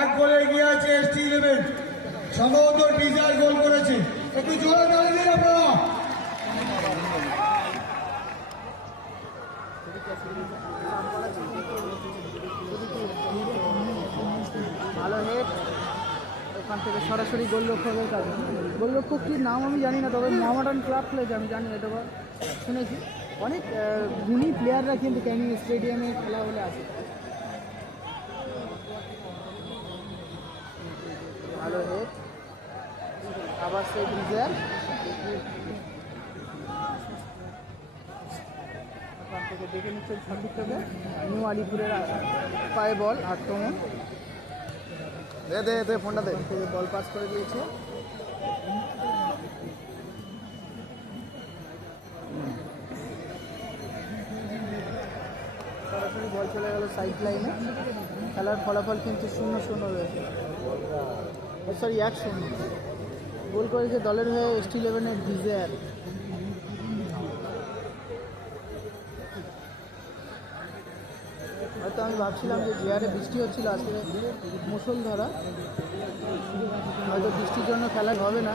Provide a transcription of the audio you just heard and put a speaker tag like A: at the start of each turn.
A: এক গোলে এগিয়ে আছে এসটি ইলেভেন। সম্ভবত টিজার গোল করেছে। একটু জোরে দাঁড়িয়ে দিন আপনারা।
B: ভালো হেড ওখান থেকে সরাসরি গোলরক্ষকের কাছে গোলরক্ষকটির নাম আমি জানি না তবে মোহামেডান ক্লাব খেলেছে আমি জানি এটা শুনেছি। অনেক গুণী প্লেয়াররা কিন্তু ক্যানিং স্টেডিয়ামে খেলা হলে আসে? ভালো হেড আবার সেই ব্রিজার থেকে দেখে নিচ্ছেন সঠিক থেকে নিউ আলিপুরের পায়ে বল আক্রমণ।
C: দে দে দে ফোনটা দে।
B: বল পাস করে দিয়েছে। সরাসরি বল চলে গেল সাইড লাইনে খেলার ফলাফল কিন্তু শূন্য শূন্য রয়েছে। সরি এক শূন্য। গোল করেছে দলের হয়ে এস টি ইলেভেনের ডিজায়ার হয়তো আমি ভাবছিলাম যে জিয়ারে বৃষ্টি হচ্ছিল, আজকে মুসলধারা হয়তো বৃষ্টির জন্য খেলা হবে না।